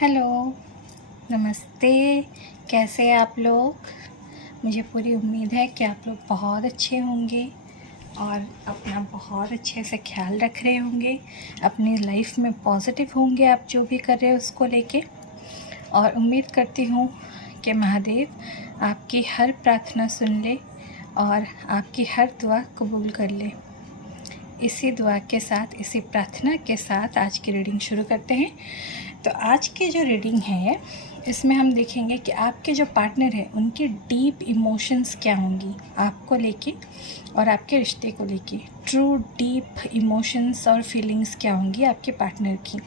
Hello, नमस्ते। कैसे हैं आप लोग? मुझे पूरी उम्मीद है कि आप लोग बहुत अच्छे होंगे और अपना बहुत अच्छे से ख्याल रख रहे होंगे। अपनी लाइफ में पॉजिटिव होंगे आप जो भी कर रहे हो उसको लेके। और उम्मीद करती हूँ कि महादेव आपकी हर प्रार्थना सुन ले और आपकी हर दुआ कबूल कर ले। इसी दुआ के साथ, इसी प्रार्थना के साथ आज की रीडिंग शुरू करते हैं। तो आज की जो रीडिंग है इसमें हम देखेंगे कि आपके जो पार्टनर है उनकी डीप इमोशंस क्या होंगी आपको लेके और आपके रिश्ते को लेके। ट्रू डीप इमोशंस और फीलिंग्स क्या होंगी आपके पार्टनर की,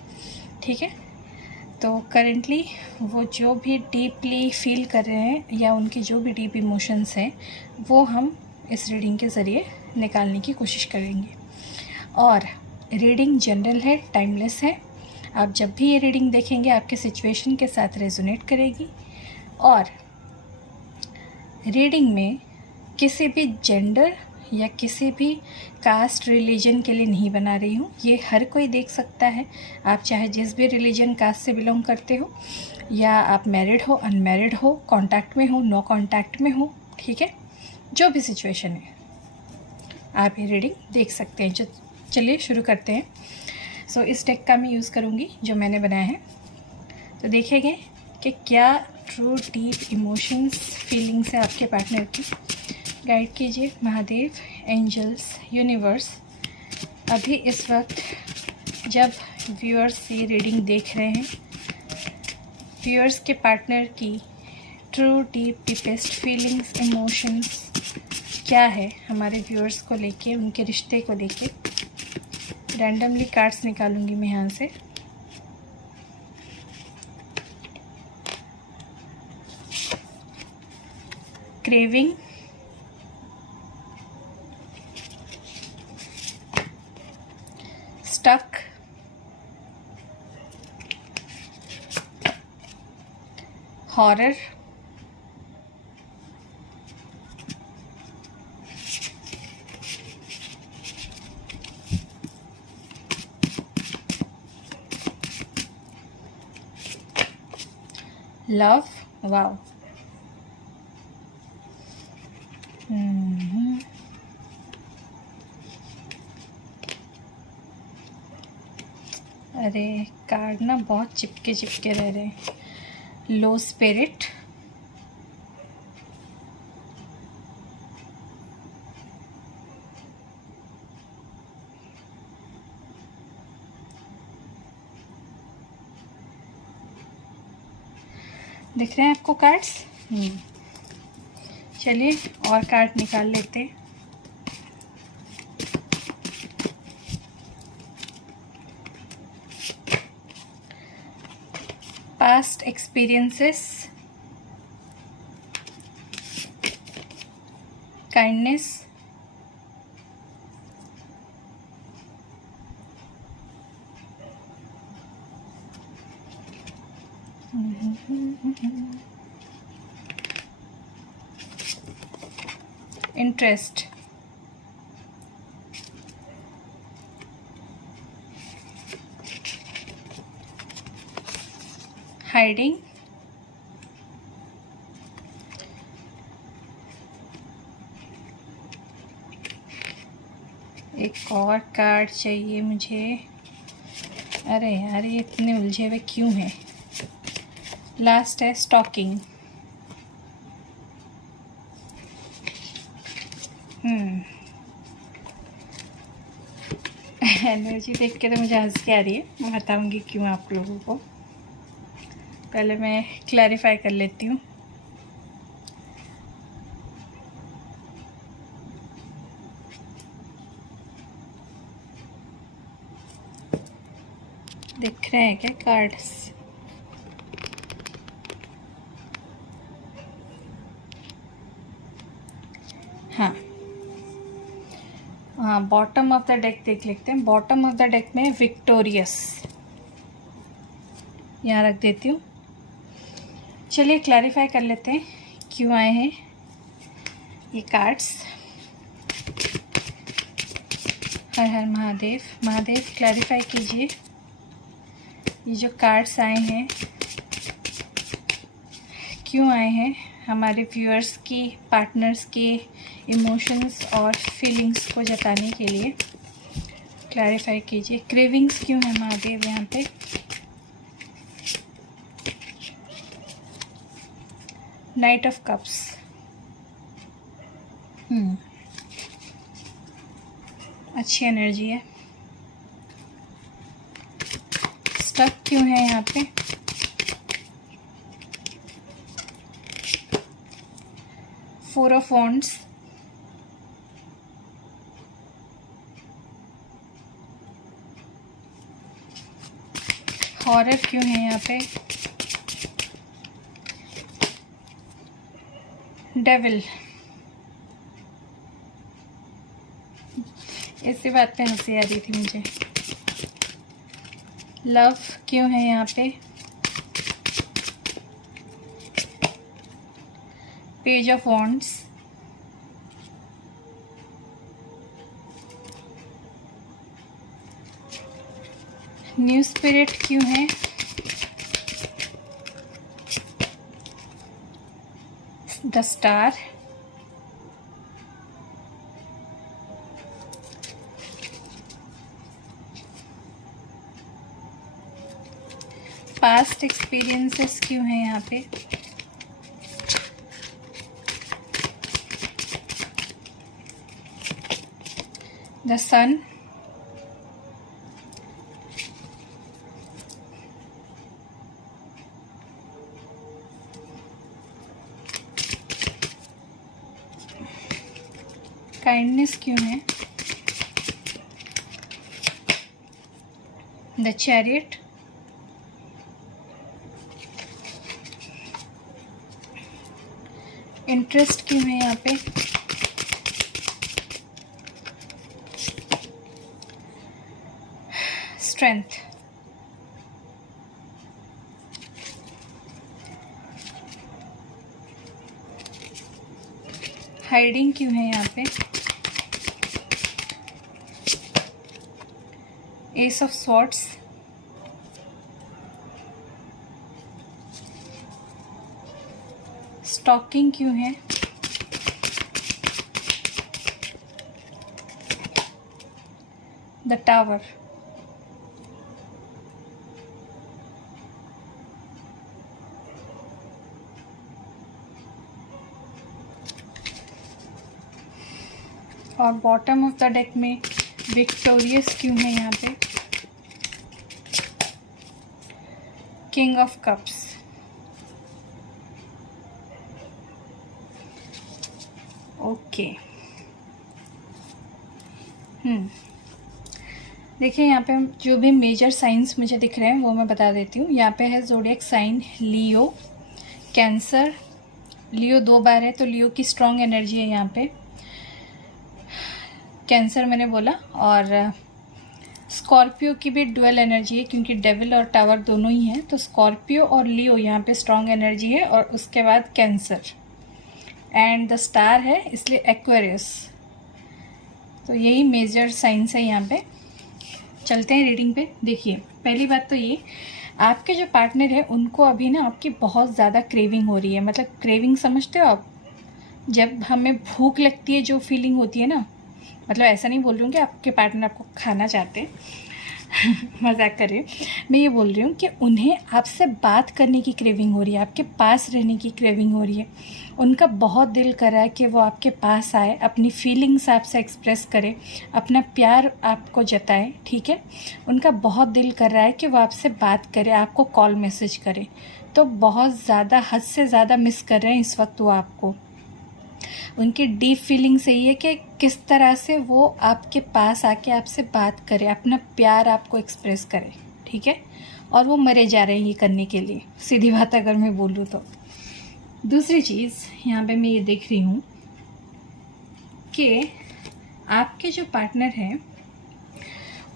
ठीक है। तो करेंटली वो जो भी डीपली फील कर रहे हैं या उनकी जो भी डीप इमोशंस हैं वो हम इस रीडिंग के ज़रिए निकालने की कोशिश करेंगे। और रीडिंग जनरल है, टाइमलेस है। आप जब भी ये रीडिंग देखेंगे आपके सिचुएशन के साथ रेजोनेट करेगी। और रीडिंग में किसी भी जेंडर या किसी भी कास्ट रिलीजन के लिए नहीं बना रही हूँ। ये हर कोई देख सकता है। आप चाहे जिस भी रिलीजन कास्ट से बिलोंग करते हो, या आप मैरिड हो, अनमैरिड हो, कांटेक्ट में हो, नो कांटेक्ट में हो, ठीक है। जो भी सिचुएशन है आप ये रीडिंग देख सकते हैं। चलिए शुरू करते हैं। सो इस डेक का मैं यूज़ करूँगी जो मैंने बनाया है। तो देखेंगे कि क्या ट्रू डीप इमोशंस फीलिंग्स है आपके पार्टनर की। गाइड कीजिए महादेव, एंजल्स, यूनिवर्स। अभी इस वक्त जब व्यूअर्स ये रीडिंग देख रहे हैं, व्यूअर्स के पार्टनर की true deep deepest feelings, emotions क्या है हमारे व्यूअर्स को लेके, उनके रिश्ते को लेके। रैंडमली कार्ड्स निकालूंगी मैं यहाँ से। क्रेविंग, स्टक, हॉरर, लव, वाव। अरे कार्ड ना बहुत चिपके चिपके रह रहे हैं। लो स्पिरिट, दिख रहे हैं आपको कार्ड्स? चलिए और कार्ड निकाल लेते हैं। Past experiences, kindness, interest, hiding, एक और कार्ड चाहिए मुझे। अरे यार ये इतने उलझे हुए क्यों हैं। लास्ट है स्टॉकिंग। एनर्जी देख के तो मुझे हंस के आ रही है। मैं बताऊंगी क्यों आप लोगों को। पहले मैं क्लैरिफाई कर लेती हूँ। दिख रहे हैं क्या कार्ड्स? हाँ हाँ, बॉटम ऑफ द डेक देख लेते हैं। बॉटम ऑफ द डेक में विक्टोरियस यहाँ रख देती हूँ। चलिए क्लैरिफाई कर लेते हैं क्यों आए हैं ये कार्ड्स। हर हर महादेव। महादेव क्लैरिफाई कीजिए ये जो कार्ड्स आए हैं क्यों आए हैं, हमारे व्यूअर्स की, पार्टनर्स के इमोशंस और फीलिंग्स को जताने के लिए क्लैरिफाई कीजिए। क्रेविंग्स क्यों है महादेव यहाँ पे? नाइट ऑफ कप्स, अच्छी एनर्जी है। स्टक क्यों है यहाँ पे? फोर ऑफ वॉन्ड्स, हॉरर क्यों है यहाँ पे? डेविल, इसी बात पे हंसी आ रही थी मुझे। लव क्यों है यहाँ पे? Page of wands, new spirit क्यों है? द स्टार, पास्ट एक्सपीरियंसेस क्यों हैं यहाँ पे? द सन, काइंडनेस क्यों है? द चैरियट, इंटरेस्ट क्यों है यहाँ पे? स्ट्रेंथ, हाइडिंग क्यों है यहाँ पे? एस ऑफ स्वॉर्ड्स, स्टॉकिंग क्यों है? द टावर, और बॉटम ऑफ द डेक में विक्टोरियस क्यों है यहाँ पे? King of cups, okay. देखिए यहाँ पे जो भी मेजर साइंस मुझे दिख रहे हैं वो मैं बता देती हूँ। यहाँ पे है ज़ोडिएक साइन लियो, कैंसर। लियो 2 बार है तो लियो की स्ट्रॉन्ग एनर्जी है यहाँ पे। कैंसर मैंने बोला, और स्कॉर्पियो की भी डुअल एनर्जी है क्योंकि डेविल और टावर दोनों ही हैं, तो स्कॉर्पियो और लियो यहाँ पे स्ट्रॉन्ग एनर्जी है। और उसके बाद कैंसर एंड द स्टार है, इसलिए एक्वेरियस। तो यही मेजर साइंस है यहाँ पे। चलते हैं रीडिंग पे। देखिए पहली बात तो ये, आपके जो पार्टनर है उनको अभी ना आपकी बहुत ज़्यादा क्रेविंग हो रही है। मतलब क्रेविंग समझते हो आप? जब हमें भूख लगती है जो फीलिंग होती है ना, मतलब ऐसा नहीं बोल रही हूँ कि आपके पार्टनर आपको खाना चाहते हैं मजाक कर रही हूँ। मैं ये बोल रही हूँ कि उन्हें आपसे बात करने की क्रेविंग हो रही है, आपके पास रहने की क्रेविंग हो रही है। उनका बहुत दिल कर रहा है कि वो आपके पास आए, अपनी फीलिंग्स आपसे एक्सप्रेस करे, अपना प्यार आपको जताए, ठीक है। उनका बहुत दिल कर रहा है कि वो आपसे बात करे, आपको कॉल मैसेज करे। तो बहुत ज़्यादा, हद से ज़्यादा मिस कर रहे हैं इस वक्त वो आपको। उनकी डीप फीलिंग यही है कि किस तरह से वो आपके पास आके आपसे बात करे, अपना प्यार आपको एक्सप्रेस करे, ठीक है। और वो मरे जा रहे हैं ये करने के लिए, सीधी बात अगर मैं बोलूँ तो। दूसरी चीज़ यहाँ पे मैं ये देख रही हूँ कि आपके जो पार्टनर हैं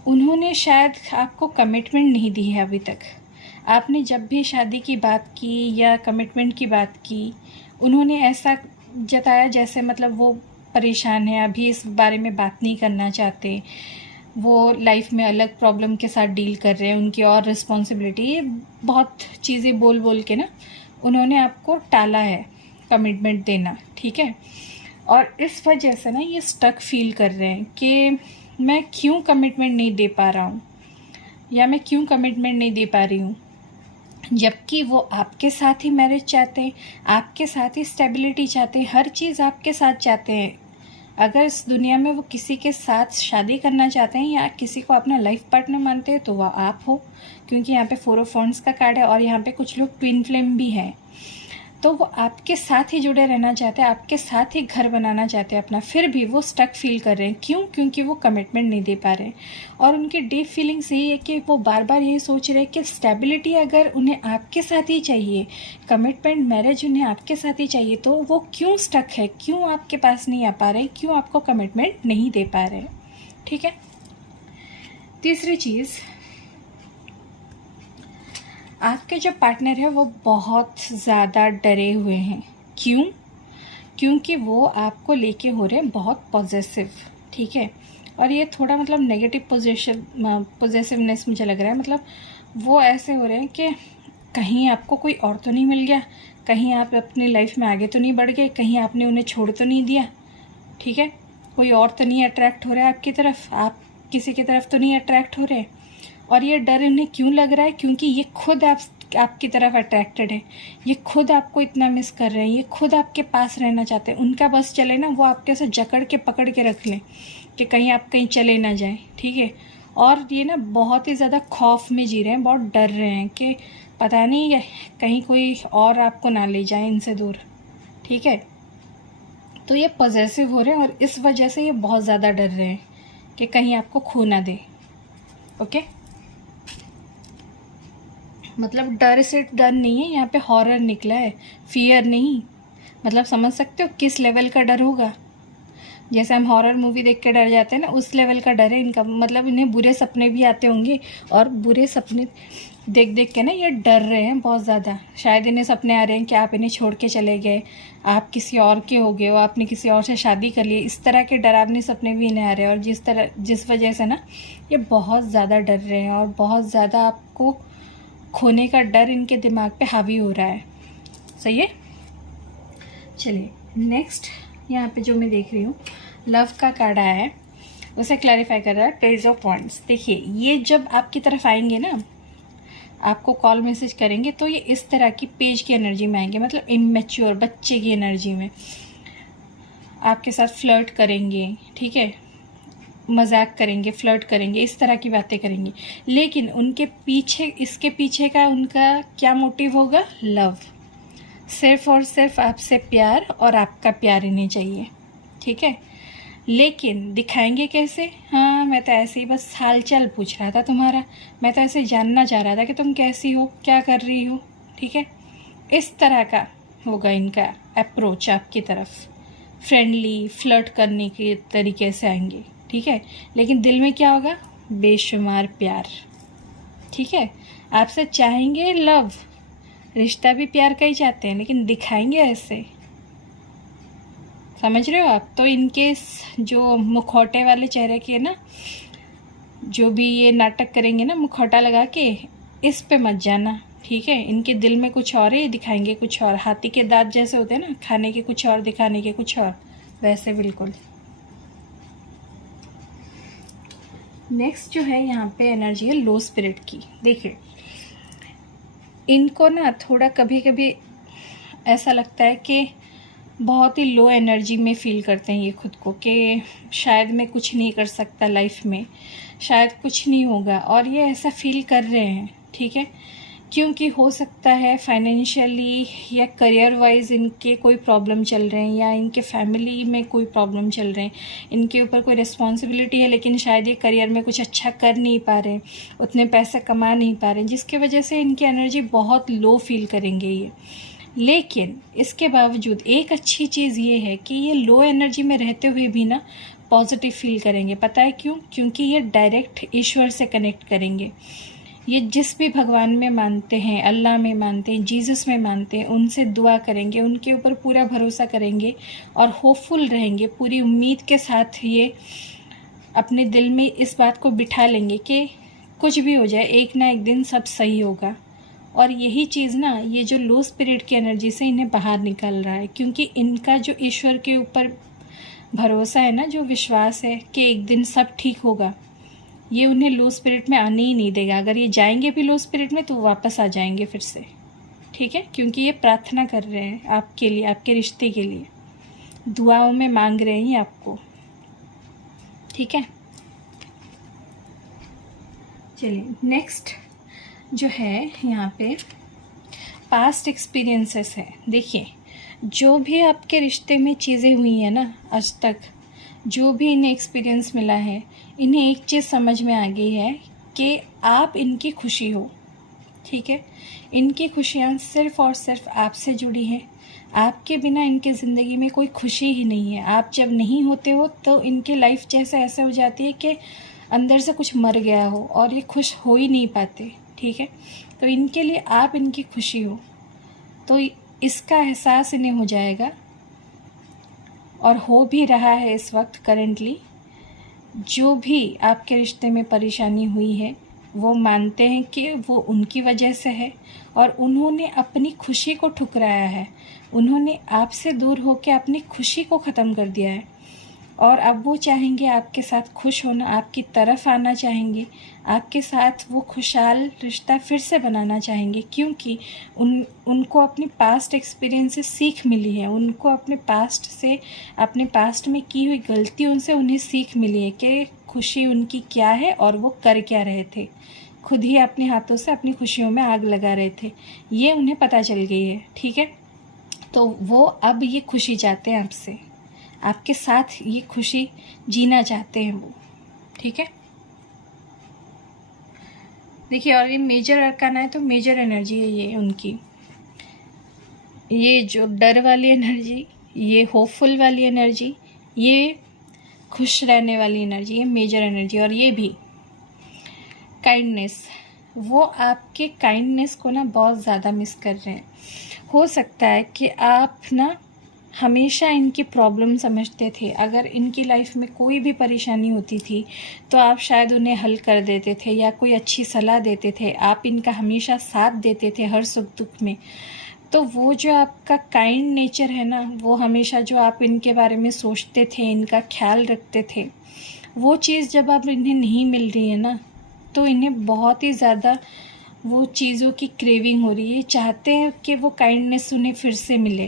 उन्होंने शायद आपको कमिटमेंट नहीं दी है अभी तक। आपने जब भी शादी की बात की या कमिटमेंट की बात की, उन्होंने ऐसा जताया जैसे मतलब वो परेशान है, अभी इस बारे में बात नहीं करना चाहते। वो लाइफ में अलग प्रॉब्लम के साथ डील कर रहे हैं, उनकी और रिस्पॉन्सिबिलिटी, ये बहुत चीज़ें बोल बोल के ना उन्होंने आपको टाला है कमिटमेंट देना, ठीक है। और इस वजह से ना ये स्टक फील कर रहे हैं कि मैं क्यों कमिटमेंट नहीं दे पा रहा हूँ, या मैं क्यों कमिटमेंट नहीं दे पा रही हूँ, जबकि वो आपके साथ ही मैरिज चाहते हैं, आपके साथ ही स्टेबिलिटी चाहते हैं, हर चीज़ आपके साथ चाहते हैं। अगर इस दुनिया में वो किसी के साथ शादी करना चाहते हैं या किसी को अपना लाइफ पार्टनर मानते हैं तो वह आप हो, क्योंकि यहाँ पे 4 ऑफ वॉन्ड्स का कार्ड है और यहाँ पे कुछ लोग ट्विन फ्लेम भी हैं। तो वो आपके साथ ही जुड़े रहना चाहते हैं, आपके साथ ही घर बनाना चाहते हैं अपना, फिर भी वो स्टक फील कर रहे हैं। क्यों? क्योंकि वो कमिटमेंट नहीं दे पा रहे हैं। और उनकी डीप फीलिंग्स यही है कि वो बार बार यही सोच रहे हैं कि स्टेबिलिटी अगर उन्हें आपके साथ ही चाहिए, कमिटमेंट मैरिज उन्हें आपके साथ ही चाहिए, तो वो क्यों स्टक है, क्यों आपके पास नहीं आ पा रहे, क्यों आपको कमिटमेंट नहीं दे पा रहे, ठीक है। तीसरी चीज़, आपके जो पार्टनर है वो बहुत ज़्यादा डरे हुए हैं। क्यों? क्योंकि वो आपको लेके हो रहे हैं बहुत पॉजेसिव, ठीक है। और ये थोड़ा मतलब नेगेटिव पॉजेसिवनेस मुझे लग रहा है, मतलब वो ऐसे हो रहे हैं कि कहीं आपको कोई और तो नहीं मिल गया, कहीं आप अपनी लाइफ में आगे तो नहीं बढ़ गए, कहीं आपने उन्हें छोड़ तो नहीं दिया, ठीक है। कोई और तो नहीं अट्रैक्ट हो रहा है आपकी तरफ, आप किसी की तरफ तो नहीं अट्रैक्ट हो रहे। और ये डर उन्हें क्यों लग रहा है? क्योंकि ये खुद आपकी तरफ अट्रैक्टेड है, ये खुद आपको इतना मिस कर रहे हैं, ये खुद आपके पास रहना चाहते हैं। उनका बस चले ना वो आपके से जकड़ के पकड़ के रख लें कि कहीं आप कहीं चले ना जाएं, ठीक है। और ये ना बहुत ही ज़्यादा खौफ में जी रहे हैं, बहुत डर रहे हैं कि पता नहीं कहीं कोई और आपको ना ले जाए इनसे दूर, ठीक है। तो ये पॉजेसिव हो रहे हैं और इस वजह से ये बहुत ज़्यादा डर रहे हैं कि कहीं आपको खो ना दे, ओके। मतलब डर से डर नहीं है, यहाँ पे हॉरर निकला है, फियर नहीं। मतलब समझ सकते हो किस लेवल का डर होगा। जैसे हम हॉरर मूवी देख के डर जाते हैं ना, उस लेवल का डर है इनका। मतलब इन्हें बुरे सपने भी आते होंगे और बुरे सपने देख देख के ना ये डर रहे हैं बहुत ज़्यादा। शायद इन्हें सपने आ रहे हैं कि आप इन्हें छोड़ के चले गए, आप किसी और के हो गए हो, आपने किसी और से शादी कर ली, इस तरह के डरावने सपने भी इन्हें आ रहे हैं। और जिस वजह से ना ये बहुत ज़्यादा डर रहे हैं और बहुत ज़्यादा आपको खोने का डर इनके दिमाग पे हावी हो रहा है, सही है। चलिए नेक्स्ट, यहाँ पे जो मैं देख रही हूँ लव का कार्ड आया है, उसे क्लैरिफाई कर रहा है पेज ऑफ वॉन्ड्स। देखिए ये जब आपकी तरफ आएंगे ना, आपको कॉल मैसेज करेंगे, तो ये इस तरह की पेज की एनर्जी में आएंगे, मतलब इमैच्योर बच्चे की एनर्जी में आपके साथ फ्लर्ट करेंगे, ठीक है, मजाक करेंगे, फ्लर्ट करेंगे, इस तरह की बातें करेंगे। लेकिन उनके पीछे, इसके पीछे का उनका क्या मोटिव होगा? लव, सिर्फ और सिर्फ आपसे प्यार और आपका प्यार इन्हें चाहिए, ठीक है। लेकिन दिखाएंगे कैसे? हाँ मैं तो ऐसे ही बस हालचाल पूछ रहा था तुम्हारा, मैं तो ऐसे जानना चाह रहा था कि तुम कैसी हो, क्या कर रही हो, ठीक है। इस तरह का होगा इनका अप्रोच आपकी तरफ, फ्रेंडली फ्लर्ट करने के तरीके से आएंगे, ठीक है। लेकिन दिल में क्या होगा? बेशुमार प्यार, ठीक है। आपसे चाहेंगे लव, रिश्ता भी प्यार का ही चाहते हैं, लेकिन दिखाएंगे ऐसे, समझ रहे हो आप। तो इनके जो मुखौटे वाले चेहरे के ना, जो भी ये नाटक करेंगे ना मुखौटा लगा के, इस पे मत जाना, ठीक है। इनके दिल में कुछ और है, दिखाएंगे कुछ और। हाथी के दांत जैसे होते हैं ना, खाने के कुछ और, दिखाने के कुछ और, वैसे बिल्कुल। नेक्स्ट जो है यहाँ पे एनर्जी है लो स्पिरिट की। देखिए इनको ना थोड़ा कभी कभी ऐसा लगता है कि बहुत ही लो एनर्जी में फील करते हैं ये खुद को, कि शायद मैं कुछ नहीं कर सकता लाइफ में, शायद कुछ नहीं होगा। और ये ऐसा फील कर रहे हैं, ठीक है, क्योंकि हो सकता है फाइनेंशियली या करियर वाइज इनके कोई प्रॉब्लम चल रहे हैं, या इनके फैमिली में कोई प्रॉब्लम चल रहे हैं, इनके ऊपर कोई रिस्पॉन्सिबिलिटी है, लेकिन शायद ये करियर में कुछ अच्छा कर नहीं पा रहे, उतने पैसे कमा नहीं पा रहे, जिसकी वजह से इनकी एनर्जी बहुत लो फील करेंगे ये। लेकिन इसके बावजूद एक अच्छी चीज़ ये है कि ये लो एनर्जी में रहते हुए भी ना पॉजिटिव फील करेंगे। पता है क्यों? क्योंकि ये डायरेक्ट ईश्वर से कनेक्ट करेंगे। ये जिस भी भगवान में मानते हैं, अल्लाह में मानते हैं, जीसस में मानते हैं, उनसे दुआ करेंगे, उनके ऊपर पूरा भरोसा करेंगे और होपफुल रहेंगे, पूरी उम्मीद के साथ ये अपने दिल में इस बात को बिठा लेंगे कि कुछ भी हो जाए एक ना एक दिन सब सही होगा। और यही चीज़ ना, ये जो लो स्पिरिट की एनर्जी से इन्हें बाहर निकल रहा है, क्योंकि इनका जो ईश्वर के ऊपर भरोसा है ना, जो विश्वास है कि एक दिन सब ठीक होगा, ये उन्हें लो स्पिरिट में आने ही नहीं देगा। अगर ये जाएंगे भी लो स्पिरिट में तो वापस आ जाएंगे फिर से, ठीक है, क्योंकि ये प्रार्थना कर रहे हैं आपके लिए, आपके रिश्ते के लिए, दुआओं में मांग रहे हैं आपको, ठीक है। चलिए नेक्स्ट जो है यहाँ पे पास्ट एक्सपीरियंसेस है। देखिए, जो भी आपके रिश्ते में चीज़ें हुई हैं ना आज तक, जो भी इन्हें एक्सपीरियंस मिला है, इन्हें एक चीज़ समझ में आ गई है कि आप इनकी खुशी हो, ठीक है। इनकी खुशियाँ सिर्फ़ और सिर्फ आपसे जुड़ी हैं। आपके बिना इनके ज़िंदगी में कोई खुशी ही नहीं है। आप जब नहीं होते हो तो इनकी लाइफ जैसे ऐसे हो जाती है कि अंदर से कुछ मर गया हो और ये खुश हो ही नहीं पाते, ठीक है। तो इनके लिए आप इनकी खुशी हो, तो इसका एहसास इन्हें हो जाएगा और हो भी रहा है इस वक्त करेंटली। जो भी आपके रिश्ते में परेशानी हुई है वो मानते हैं कि वो उनकी वजह से है और उन्होंने अपनी खुशी को ठुकराया है। उन्होंने आपसे दूर होकर अपनी खुशी को ख़त्म कर दिया है और अब वो चाहेंगे आपके साथ खुश होना, आपकी तरफ आना चाहेंगे, आपके साथ वो खुशहाल रिश्ता फिर से बनाना चाहेंगे, क्योंकि उनको अपनी पास्ट एक्सपीरियंस से सीख मिली है। उनको अपने पास्ट से, अपने पास्ट में की हुई गलतियों से उन्हें सीख मिली है कि खुशी उनकी क्या है और वो कर क्या रहे थे। खुद ही अपने हाथों से अपनी खुशियों में आग लगा रहे थे, ये उन्हें पता चल गई है, ठीक है। तो वो अब ये खुशी चाहते हैं आपसे, आपके साथ ये खुशी जीना चाहते हैं वो, ठीक है। देखिए, और ये मेजर अरकाना है तो मेजर एनर्जी है ये उनकी। ये जो डर वाली एनर्जी, ये होपफुल वाली एनर्जी, ये खुश रहने वाली एनर्जी, ये मेजर एनर्जी। और ये भी काइंडनेस, वो आपके काइंडनेस को ना बहुत ज़्यादा मिस कर रहे हैं। हो सकता है कि आप ना हमेशा इनकी प्रॉब्लम समझते थे। अगर इनकी लाइफ में कोई भी परेशानी होती थी तो आप शायद उन्हें हल कर देते थे या कोई अच्छी सलाह देते थे। आप इनका हमेशा साथ देते थे हर सुख दुख में। तो वो जो आपका काइंड नेचर है ना, वो हमेशा जो आप इनके बारे में सोचते थे, इनका ख्याल रखते थे, वो चीज़ जब अब इन्हें नहीं मिल रही है ना, तो इन्हें बहुत ही ज़्यादा वो चीज़ों की क्रेविंग हो रही है। चाहते हैं कि वो काइंडनेस उन्हें फिर से मिले,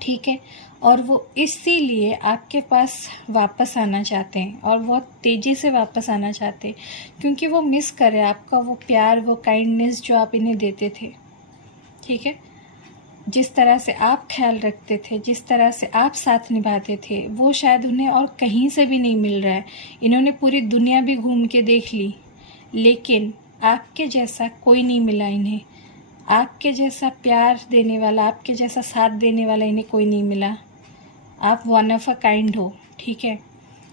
ठीक है। और वो इसीलिए आपके पास वापस आना चाहते हैं और बहुत तेज़ी से वापस आना चाहते हैं, क्योंकि वो मिस करे आपका वो प्यार, वो काइंडनेस जो आप इन्हें देते थे, ठीक है। जिस तरह से आप ख्याल रखते थे, जिस तरह से आप साथ निभाते थे, वो शायद उन्हें और कहीं से भी नहीं मिल रहा है। इन्होंने पूरी दुनिया भी घूम के देख ली, लेकिन आपके जैसा कोई नहीं मिला इन्हें। आपके जैसा प्यार देने वाला, आपके जैसा साथ देने वाला इन्हें कोई नहीं मिला। आप वन ऑफ अ काइंड हो, ठीक है।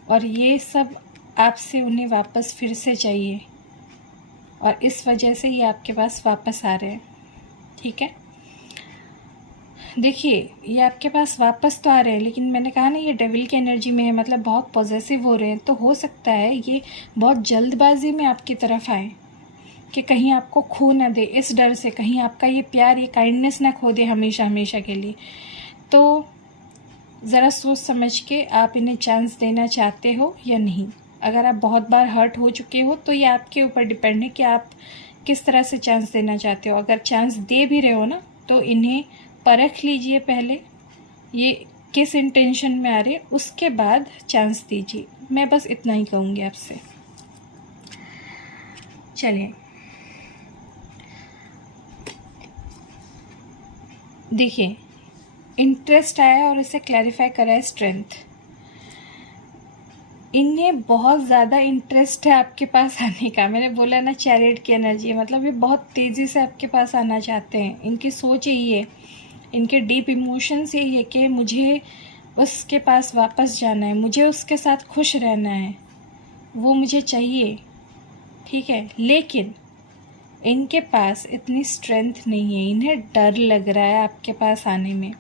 और ये सब आपसे उन्हें वापस फिर से चाहिए और इस वजह से ये आपके पास वापस आ रहे हैं, ठीक है। देखिए, ये आपके पास वापस तो आ रहे हैं, लेकिन मैंने कहा ना ये डेविल की एनर्जी में है, मतलब बहुत पॉजेसिव हो रहे हैं। तो हो सकता है ये बहुत जल्दबाजी में आपकी तरफ आए कि कहीं आपको खो ना दे, इस डर से कहीं आपका ये प्यार, ये काइंडनेस ना खो दे हमेशा हमेशा के लिए। तो ज़रा सोच समझ के आप इन्हें चांस देना चाहते हो या नहीं। अगर आप बहुत बार हर्ट हो चुके हो तो ये आपके ऊपर डिपेंड है कि आप किस तरह से चांस देना चाहते हो। अगर चांस दे भी रहे हो ना, तो इन्हें परख लीजिए पहले ये किस इंटेंशन में आ रहे, उसके बाद चांस दीजिए। मैं बस इतना ही कहूँगी आपसे। चलिए, देखिए, इंटरेस्ट आया और इसे क्लैरिफाई करा है स्ट्रेंथ। इन्हें बहुत ज़्यादा इंटरेस्ट है आपके पास आने का। मैंने बोला ना चैरियट की एनर्जी है, मतलब ये बहुत तेज़ी से आपके पास आना चाहते हैं। इनकी सोच यही है, इनके डीप इमोशंस यही है कि मुझे उसके पास वापस जाना है, मुझे उसके साथ खुश रहना है, वो मुझे चाहिए, ठीक है। लेकिन इनके पास इतनी स्ट्रेंथ नहीं है, इन्हें डर लग रहा है आपके पास आने में।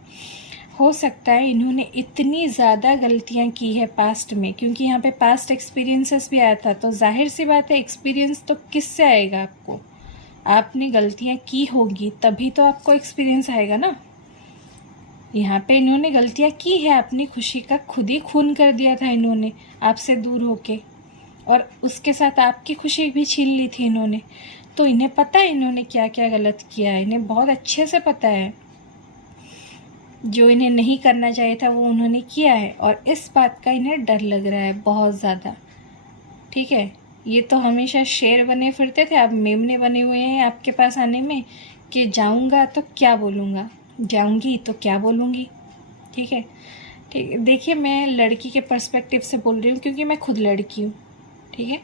हो सकता है इन्होंने इतनी ज़्यादा गलतियां की है पास्ट में, क्योंकि यहाँ पे पास्ट एक्सपीरियंसेस भी आया था, तो जाहिर सी बात है एक्सपीरियंस तो किससे आएगा आपको, आपने गलतियां की होगी तभी तो आपको एक्सपीरियंस आएगा ना। यहाँ पे इन्होंने गलतियां की है, अपनी खुशी का खुद ही खून कर दिया था इन्होंने आपसे दूर होके, और उसके साथ आपकी खुशी भी छीन ली थी इन्होंने। तो इन्हें पता है इन्होंने क्या क्या गलत किया है, इन्हें बहुत अच्छे से पता है। जो इन्हें नहीं करना चाहिए था वो उन्होंने किया है, और इस बात का इन्हें डर लग रहा है बहुत ज़्यादा। ठीक है, ये तो हमेशा शेर बने फिरते थे, अब मेमने बने हुए हैं आपके पास आने में कि जाऊंगा तो क्या बोलूँगा, जाऊंगी तो क्या बोलूँगी। ठीक है, ठीक, देखिए मैं लड़की के पर्सपेक्टिव से बोल रही हूँ क्योंकि मैं खुद लड़की हूँ। ठीक है,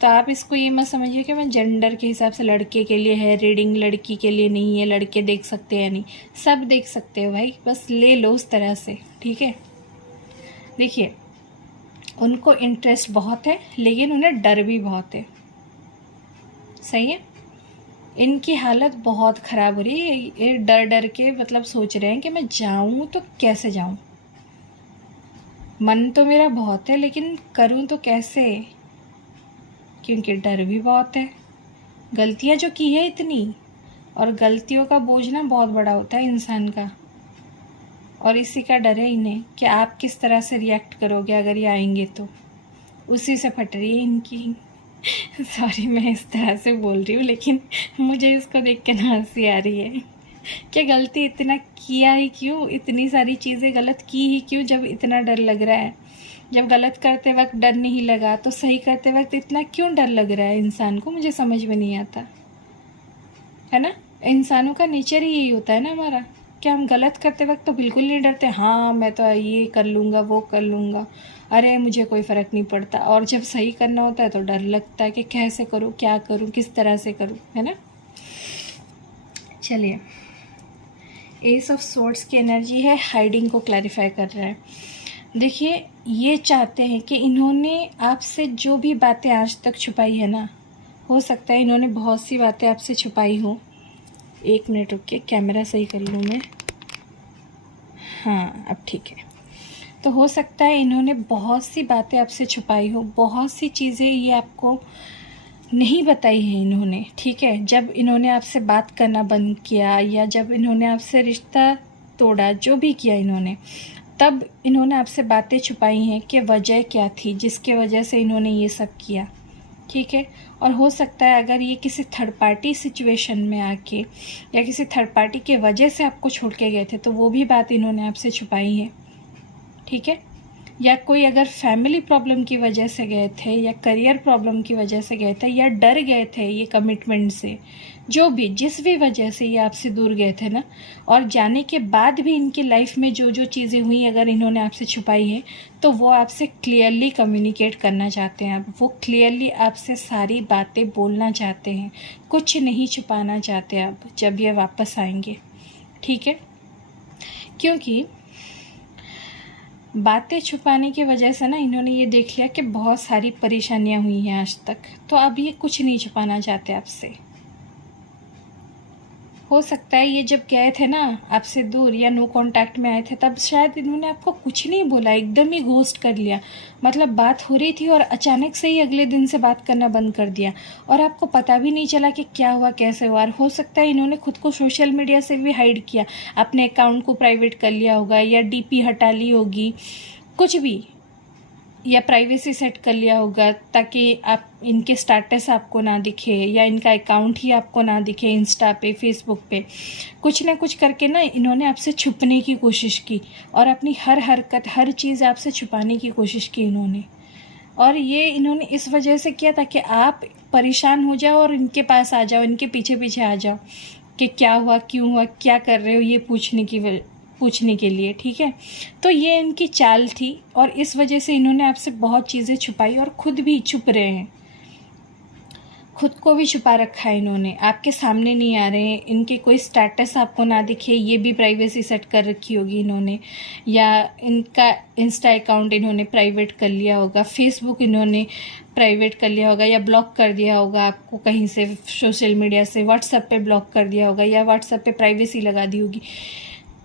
तो आप इसको ये मत समझिए कि मैं जेंडर के हिसाब से लड़के के लिए है रीडिंग, लड़की के लिए नहीं है, लड़के देख सकते हैं या नहीं, सब देख सकते हो भाई, बस ले लो उस तरह से। ठीक है, देखिए उनको इंटरेस्ट बहुत है लेकिन उन्हें डर भी बहुत है। सही है, इनकी हालत बहुत ख़राब हो रही है, ये डर डर के मतलब सोच रहे हैं कि मैं जाऊं तो कैसे जाऊं, मन तो मेरा बहुत है लेकिन करूं तो कैसे, क्योंकि डर भी बहुत है। गलतियां जो की है इतनी, और गलतियों का बोझ ना बहुत बड़ा होता है इंसान का, और इसी का डर है इन्हें कि आप किस तरह से रिएक्ट करोगे अगर ये आएंगे, तो उसी से फट रही है इनकी। सॉरी मैं इस तरह से बोल रही हूँ, लेकिन मुझे इसको देख के ना हंसी आ रही है कि गलती इतना किया ही क्यों, इतनी सारी चीज़ें गलत की ही क्यों जब इतना डर लग रहा है। जब गलत करते वक्त डर नहीं लगा तो सही करते वक्त इतना क्यों डर लग रहा है इंसान को, मुझे समझ में नहीं आता है ना। इंसानों का नेचर ही यही होता है ना हमारा, कि हम गलत करते वक्त तो बिल्कुल नहीं डरते, हाँ मैं तो ये कर लूँगा वो कर लूँगा, अरे मुझे कोई फ़र्क नहीं पड़ता, और जब सही करना होता है तो डर लगता है कि कैसे करूँ, क्या करूँ, किस तरह से करूँ, है ना। चलिए, एस ऑफ सोर्ड्स की एनर्जी है, हाइडिंग को क्लैरिफाई कर रहा है। देखिए ये चाहते हैं कि इन्होंने आपसे जो भी बातें आज तक छुपाई है ना, हो सकता है इन्होंने बहुत सी बातें आपसे छुपाई हो। एक मिनट रुक के कैमरा सही कर लूँ मैं, हाँ अब ठीक है। तो हो सकता है इन्होंने बहुत सी बातें आपसे छुपाई हो, बहुत सी चीज़ें ये आपको नहीं बताई है इन्होंने। ठीक है, जब इन्होंने आपसे बात करना बंद किया या जब इन्होंने आपसे रिश्ता तोड़ा, जो भी किया इन्होंने, तब इन्होंने आपसे बातें छुपाई हैं कि वजह क्या थी जिसके वजह से इन्होंने ये सब किया। ठीक है, और हो सकता है अगर ये किसी थर्ड पार्टी सिचुएशन में आके या किसी थर्ड पार्टी के वजह से आपको छोड़ के गए थे तो वो भी बात इन्होंने आपसे छुपाई है। ठीक है, या कोई अगर फैमिली प्रॉब्लम की वजह से गए थे या करियर प्रॉब्लम की वजह से गए थे या डर गए थे ये कमिटमेंट से, जो भी जिस भी वजह से ये आपसे दूर गए थे ना, और जाने के बाद भी इनकी लाइफ में जो जो चीज़ें हुई अगर इन्होंने आपसे छुपाई है तो वो आपसे क्लियरली कम्युनिकेट करना चाहते हैं। अब वो क्लियरली आपसे सारी बातें बोलना चाहते हैं, कुछ नहीं छुपाना चाहते अब जब ये वापस आएंगे। ठीक है, क्योंकि बातें छुपाने की वजह से ना इन्होंने ये देख लिया कि बहुत सारी परेशानियां हुई हैं आज तक, तो अब ये कुछ नहीं छुपाना चाहते आपसे। हो सकता है ये जब गए थे ना आपसे दूर या नो कांटेक्ट में आए थे तब शायद इन्होंने आपको कुछ नहीं बोला, एकदम ही घोस्ट कर लिया, मतलब बात हो रही थी और अचानक से ही अगले दिन से बात करना बंद कर दिया और आपको पता भी नहीं चला कि क्या हुआ कैसे हुआ। और हो सकता है इन्होंने खुद को सोशल मीडिया से भी हाइड किया, अपने अकाउंट को प्राइवेट कर लिया होगा या डीपी हटा ली होगी, कुछ भी, या प्राइवेसी सेट कर लिया होगा ताकि आप इनके स्टेटस आपको ना दिखे या इनका अकाउंट ही आपको ना दिखे इंस्टा पे फेसबुक पे। कुछ ना कुछ करके ना इन्होंने आपसे छुपने की कोशिश की और अपनी हर हरकत हर चीज़ आपसे छुपाने की कोशिश की इन्होंने। और ये इन्होंने इस वजह से किया ताकि आप परेशान हो जाओ और इनके पास आ जाओ, इनके पीछे पीछे आ जाओ कि क्या हुआ क्यों हुआ क्या कर रहे हो, ये पूछने के लिए। ठीक है, तो ये इनकी चाल थी और इस वजह से इन्होंने आपसे बहुत चीज़ें छुपाई और खुद भी छुप रहे हैं, खुद को भी छुपा रखा है इन्होंने, आपके सामने नहीं आ रहे हैं। इनके कोई स्टेटस आपको ना दिखे ये भी प्राइवेसी सेट कर रखी होगी इन्होंने, या इनका इंस्टा अकाउंट इन्होंने प्राइवेट कर लिया होगा, फेसबुक इन्होंने प्राइवेट कर लिया होगा या ब्लॉक कर दिया होगा आपको कहीं से सोशल मीडिया से, व्हाट्सएप पे ब्लॉक कर दिया होगा या व्हाट्सएप पे प्राइवेसी लगा दी होगी।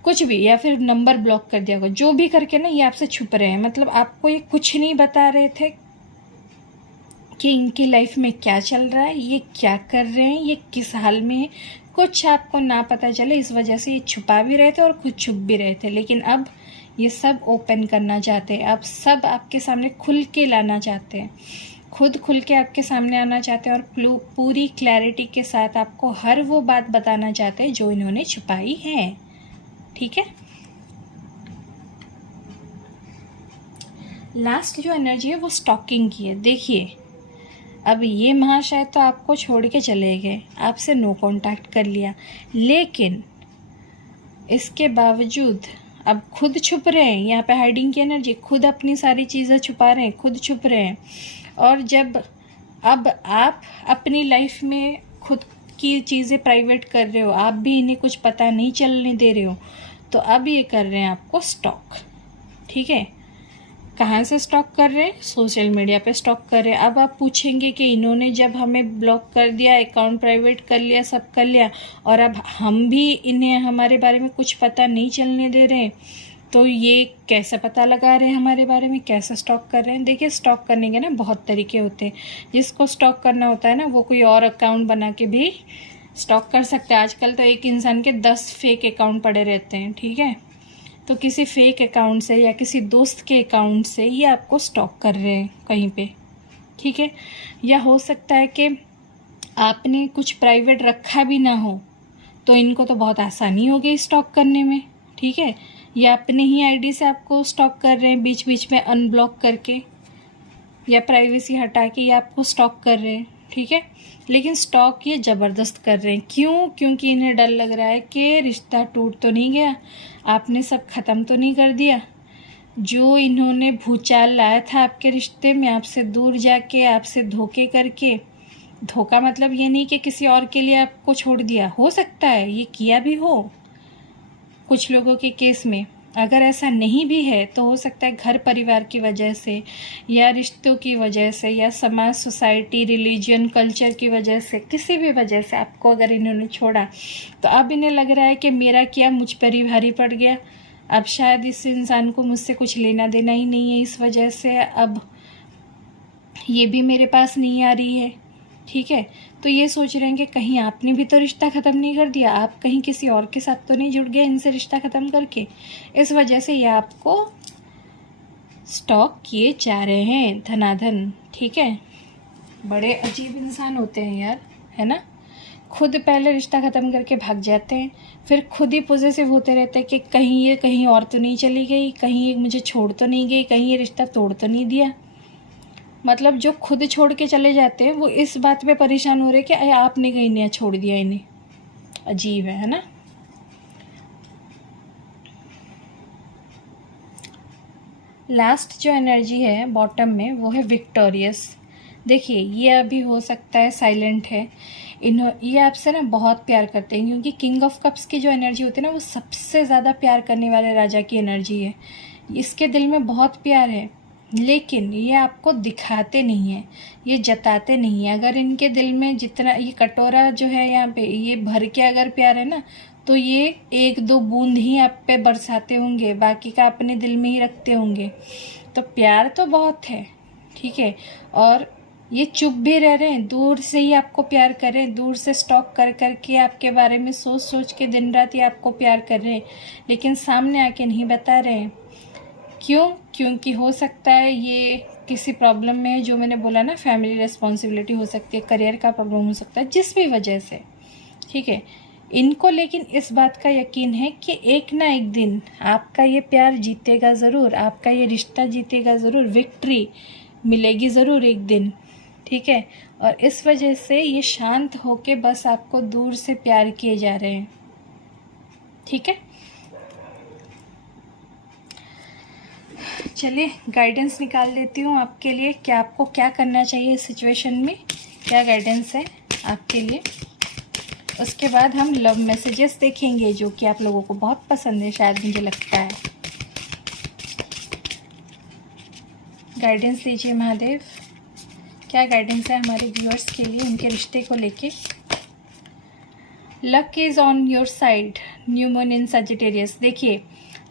कुछ भी, या फिर नंबर ब्लॉक कर दिया होगा, जो भी करके ना ये आपसे छुप रहे हैं। मतलब आपको ये कुछ नहीं बता रहे थे कि इनकी लाइफ में क्या चल रहा है, ये क्या कर रहे हैं, ये किस हाल में है, कुछ आपको ना पता चले। इस वजह से ये छुपा भी रहे थे और खुद छुप भी रहे थे। लेकिन अब ये सब ओपन करना चाहते हैं, अब सब आपके सामने खुल के लाना चाहते हैं, खुद खुल के आपके सामने आना चाहते हैं और पूरी क्लैरिटी के साथ आपको हर वो बात बताना चाहते हैं जो इन्होंने छुपाई है। ठीक है। लास्ट जो एनर्जी है वो स्टॉकिंग की है। देखिए, अब ये महाशय तो आपको छोड़ के चले गए, आपसे नो कांटेक्ट कर लिया, लेकिन इसके बावजूद अब खुद छुप रहे हैं। यहाँ पे हाइडिंग की एनर्जी, खुद अपनी सारी चीज़ें छुपा रहे हैं, खुद छुप रहे हैं। और जब अब आप अपनी लाइफ में खुद की चीज़ें प्राइवेट कर रहे हो, आप भी इन्हें कुछ पता नहीं चलने दे रहे हो, तो अब ये कर रहे हैं आपको स्टॉक। ठीक है। कहाँ से स्टॉक कर रहे हैं? सोशल मीडिया पे स्टॉक कर रहे हैं। अब आप पूछेंगे कि इन्होंने जब हमें ब्लॉक कर दिया, अकाउंट प्राइवेट कर लिया, सब कर लिया, और अब हम भी इन्हें हमारे बारे में कुछ पता नहीं चलने दे रहे हैं, तो ये कैसे पता लगा रहे हैं हमारे बारे में, कैसे स्टॉक कर रहे हैं? देखिए, स्टॉक करने के ना बहुत तरीके होते हैं। जिसको स्टॉक करना होता है ना, वो कोई और अकाउंट बना के भी स्टॉक कर सकते हैं। आजकल तो एक इंसान के 10 फेक अकाउंट पड़े रहते हैं। ठीक है। तो किसी फेक अकाउंट से या किसी दोस्त के अकाउंट से ये आपको स्टॉक कर रहे हैं कहीं पे। ठीक है। या हो सकता है कि आपने कुछ प्राइवेट रखा भी ना हो, तो इनको तो बहुत आसानी हो गई स्टॉक करने में। ठीक है। या अपने ही आईडी से आपको स्टॉक कर रहे हैं, बीच बीच में अनब्लॉक करके या प्राइवेसी हटा के ये आपको स्टॉक कर रहे हैं। ठीक है। लेकिन स्टॉक ये ज़बरदस्त कर रहे हैं। क्यों? क्योंकि इन्हें डर लग रहा है कि रिश्ता टूट तो नहीं गया, आपने सब ख़त्म तो नहीं कर दिया। जो इन्होंने भूचाल लाया था आपके रिश्ते में, आपसे दूर जाके, आपसे धोखे करके, धोखा मतलब ये नहीं कि किसी और के लिए आपको छोड़ दिया, हो सकता है ये किया भी हो कुछ लोगों के केस में। अगर ऐसा नहीं भी है तो हो सकता है घर परिवार की वजह से या रिश्तों की वजह से या समाज, सोसाइटी, रिलीजन, कल्चर की वजह से, किसी भी वजह से आपको अगर इन्होंने छोड़ा, तो अब इन्हें लग रहा है कि मेरा क्या मुझ पर ही भारी पड़ गया, अब शायद इस इंसान को मुझसे कुछ लेना देना ही नहीं है, इस वजह से अब ये भी मेरे पास नहीं आ रही है। ठीक है। तो ये सोच रहे हैं कि कहीं आपने भी तो रिश्ता ख़त्म नहीं कर दिया, आप कहीं किसी और के साथ तो नहीं जुड़ गए इनसे रिश्ता ख़त्म करके। इस वजह से ये आपको स्टॉक किए जा रहे हैं धनाधन। ठीक है। बड़े अजीब इंसान होते हैं यार, है ना। खुद पहले रिश्ता ख़त्म करके भाग जाते हैं, फिर खुद ही पॉजिटिव होते रहते हैं कि कहीं ये कहीं और तो नहीं चली गई, कहीं ये मुझे छोड़ तो नहीं गई, कहीं ये रिश्ता तोड़ तो नहीं दिया। मतलब जो खुद छोड़ के चले जाते हैं वो इस बात पे परेशान हो रहे कि आपने कहीं नहीं छोड़ दिया इन्हें। अजीब है ना। लास्ट जो एनर्जी है बॉटम में वो है विक्टोरियस। देखिए, ये अभी हो सकता है साइलेंट है, ये आपसे ना बहुत प्यार करते हैं, क्योंकि किंग ऑफ कप्स की जो एनर्जी होती है ना, वो सबसे ज़्यादा प्यार करने वाले राजा की एनर्जी है। इसके दिल में बहुत प्यार है, लेकिन ये आपको दिखाते नहीं है, ये जताते नहीं है। अगर इनके दिल में जितना ये कटोरा जो है यहाँ पे, ये भर के अगर प्यार है ना, तो ये 1-2 बूंद ही आप पे बरसाते होंगे, बाकी का अपने दिल में ही रखते होंगे। तो प्यार तो बहुत है। ठीक है। और ये चुप भी रह रहे हैं, दूर से ही आपको प्यार कर रहे हैं, दूर से स्टॉक कर करके आपके बारे में सोच सोच के दिन रात ये आपको प्यार कर रहे हैं, लेकिन सामने आके नहीं बता रहे हैं। क्यों? क्योंकि हो सकता है ये किसी प्रॉब्लम में है, जो मैंने बोला ना, फैमिली रिस्पॉन्सिबिलिटी हो सकती है, करियर का प्रॉब्लम हो सकता है, जिस भी वजह से। ठीक है। इनको लेकिन इस बात का यकीन है कि एक ना एक दिन आपका ये प्यार जीतेगा ज़रूर, आपका ये रिश्ता जीतेगा ज़रूर, विक्ट्री मिलेगी ज़रूर एक दिन। ठीक है। और इस वजह से ये शांत होके बस आपको दूर से प्यार किए जा रहे हैं। ठीक है। चलिए गाइडेंस निकाल लेती हूँ आपके लिए, क्या आपको क्या करना चाहिए इस सिचुएशन में, क्या गाइडेंस है आपके लिए। उसके बाद हम लव मैसेजेस देखेंगे, जो कि आप लोगों को बहुत पसंद है शायद, मुझे लगता है। गाइडेंस दीजिए महादेव, क्या गाइडेंस है हमारे व्यूअर्स के लिए उनके रिश्ते को लेके। Luck is on your side, new moon in Sagittarius. देखिए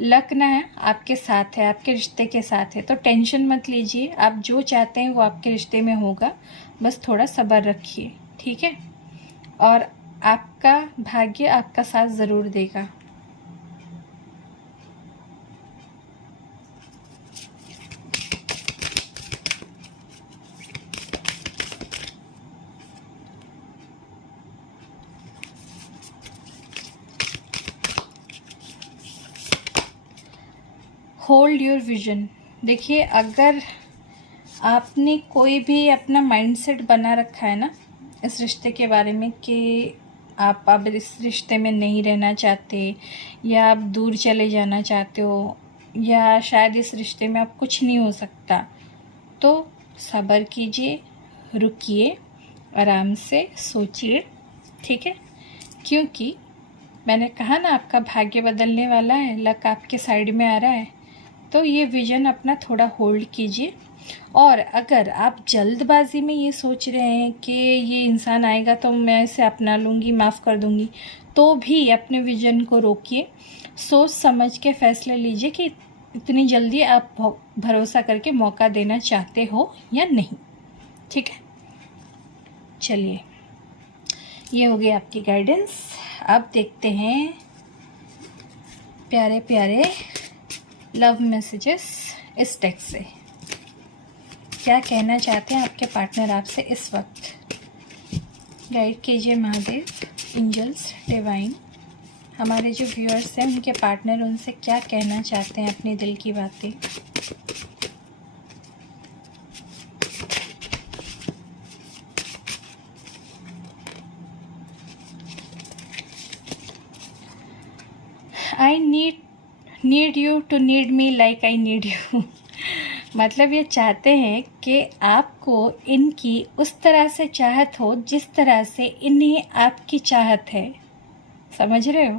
लक ना है आपके साथ है, आपके रिश्ते के साथ है, तो टेंशन मत लीजिए, आप जो चाहते हैं वो आपके रिश्ते में होगा, बस थोड़ा सब्र रखिए, ठीक है। और आपका भाग्य आपका साथ ज़रूर देगा। Hold your vision. देखिए अगर आपने कोई भी अपना माइंडसेट बना रखा है ना इस रिश्ते के बारे में कि आप अब इस रिश्ते में नहीं रहना चाहते, या आप दूर चले जाना चाहते हो, या शायद इस रिश्ते में आप कुछ नहीं हो सकता, तो सब्र कीजिए, रुकिए, आराम से सोचिए, ठीक है। क्योंकि मैंने कहा ना आपका भाग्य बदलने वाला है, लक आपके साइड में आ रहा है, तो ये विज़न अपना थोड़ा होल्ड कीजिए। और अगर आप जल्दबाजी में ये सोच रहे हैं कि ये इंसान आएगा तो मैं इसे अपना लूँगी, माफ़ कर दूँगी, तो भी अपने विज़न को रोकिए, सोच समझ के फ़ैसले लीजिए कि इतनी जल्दी आप भरोसा करके मौका देना चाहते हो या नहीं, ठीक है। चलिए ये हो गई आपकी गाइडेंस। अब देखते हैं प्यारे प्यारे लव मैसेजेस इस टेक्स्ट से। क्या कहना चाहते हैं आपके पार्टनर आपसे इस वक्त। गाइड कीजिए महादेव, एंजल्स, डिवाइन। हमारे जो व्यूअर्स हैं उनके पार्टनर उनसे क्या कहना चाहते हैं अपने दिल की बातें। I need you to need me like I need you. मतलब ये चाहते हैं कि आपको इनकी उस तरह से चाहत हो जिस तरह से इन्हें आपकी चाहत है। समझ रहे हो?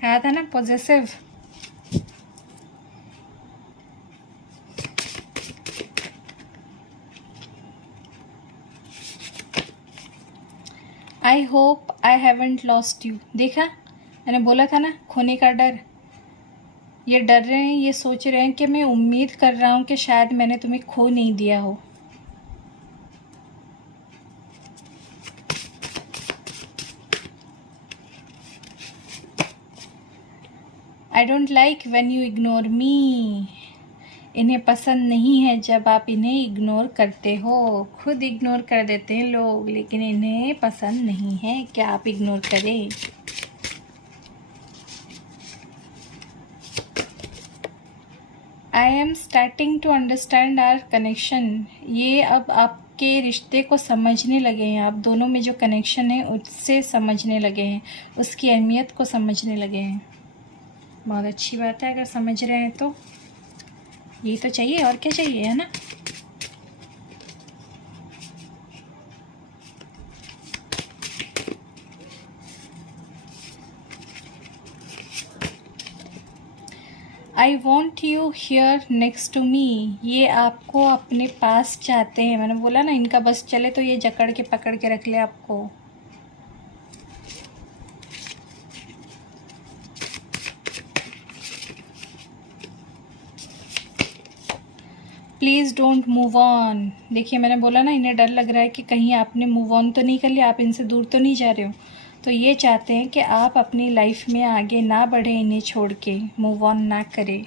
कहा था ना positive. I hope I haven't lost you. देखा मैंने बोला था ना, खोने का डर। ये डर रहे हैं, ये सोच रहे हैं कि मैं उम्मीद कर रहा हूँ कि शायद मैंने तुम्हें खो नहीं दिया हो। I don't like when you ignore me. इन्हें पसंद नहीं है जब आप इन्हें इग्नोर करते हो। खुद इग्नोर कर देते हैं लोग, लेकिन इन्हें पसंद नहीं है कि आप इग्नोर करें। I am starting to understand our connection. ये अब आपके रिश्ते को समझने लगे हैं, आप दोनों में जो कनेक्शन है उससे समझने लगे हैं, उसकी अहमियत को समझने लगे हैं। बहुत अच्छी बात है अगर समझ रहे हैं तो। ये तो चाहिए, और क्या चाहिए, है ना। I want you here next to me. ये आपको अपने पास चाहते हैं। मैंने बोला ना इनका बस चले तो ये जकड़ के पकड़ के रख ले आपको। Please don't move on. देखिए मैंने बोला ना इन्हें डर लग रहा है कि कहीं आपने मूव ऑन तो नहीं कर लिया, आप इनसे दूर तो नहीं जा रहे हो। तो ये चाहते हैं कि आप अपनी लाइफ में आगे ना बढ़े, इन्हें छोड़ के मूव ऑन ना करें।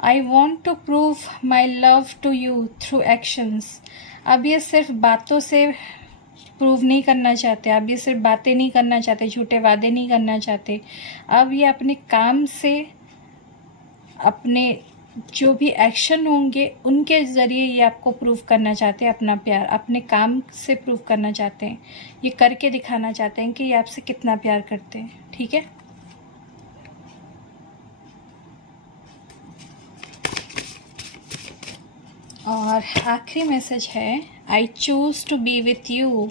I want to prove my love to you through actions. अब ये सिर्फ बातों से प्रूव नहीं करना चाहते, अब ये सिर्फ बातें नहीं करना चाहते, झूठे वादे नहीं करना चाहते। अब ये अपने काम से, अपने जो भी एक्शन होंगे उनके ज़रिए ये आपको प्रूव करना चाहते हैं अपना प्यार। अपने काम से प्रूव करना चाहते हैं, ये करके दिखाना चाहते हैं कि ये आपसे कितना प्यार करते हैं, ठीक है। और आखिरी मैसेज है, I choose to be with you.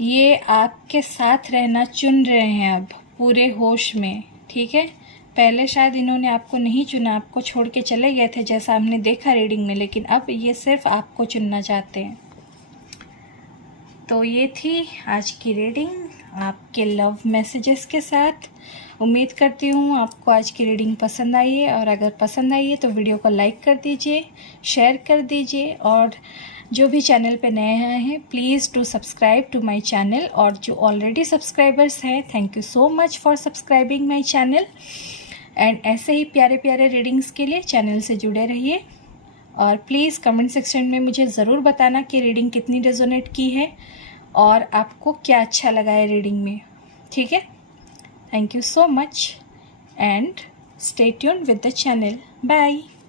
ये आपके साथ रहना चुन रहे हैं अब पूरे होश में, ठीक है। पहले शायद इन्होंने आपको नहीं चुना, आपको छोड़ के चले गए थे जैसा हमने देखा रीडिंग में, लेकिन अब ये सिर्फ आपको चुनना चाहते हैं। तो ये थी आज की रीडिंग आपके लव मैसेजेस के साथ। उम्मीद करती हूँ आपको आज की रीडिंग पसंद आई है, और अगर पसंद आई है तो वीडियो को लाइक कर दीजिए, शेयर कर दीजिए, और जो भी चैनल पे नए आए हैं please do subscribe to my channel. और जो ऑलरेडी सब्सक्राइबर्स हैं, thank you so much for subscribing my channel. And ऐसे ही प्यारे प्यारे रीडिंग्स के लिए चैनल से जुड़े रहिए। और प्लीज़ कमेंट सेक्शन में मुझे ज़रूर बताना कि रीडिंग कितनी रेजोनेट की है और आपको क्या अच्छा लगा है रीडिंग में, ठीक है। Thank you so much and stay tuned with the channel. Bye.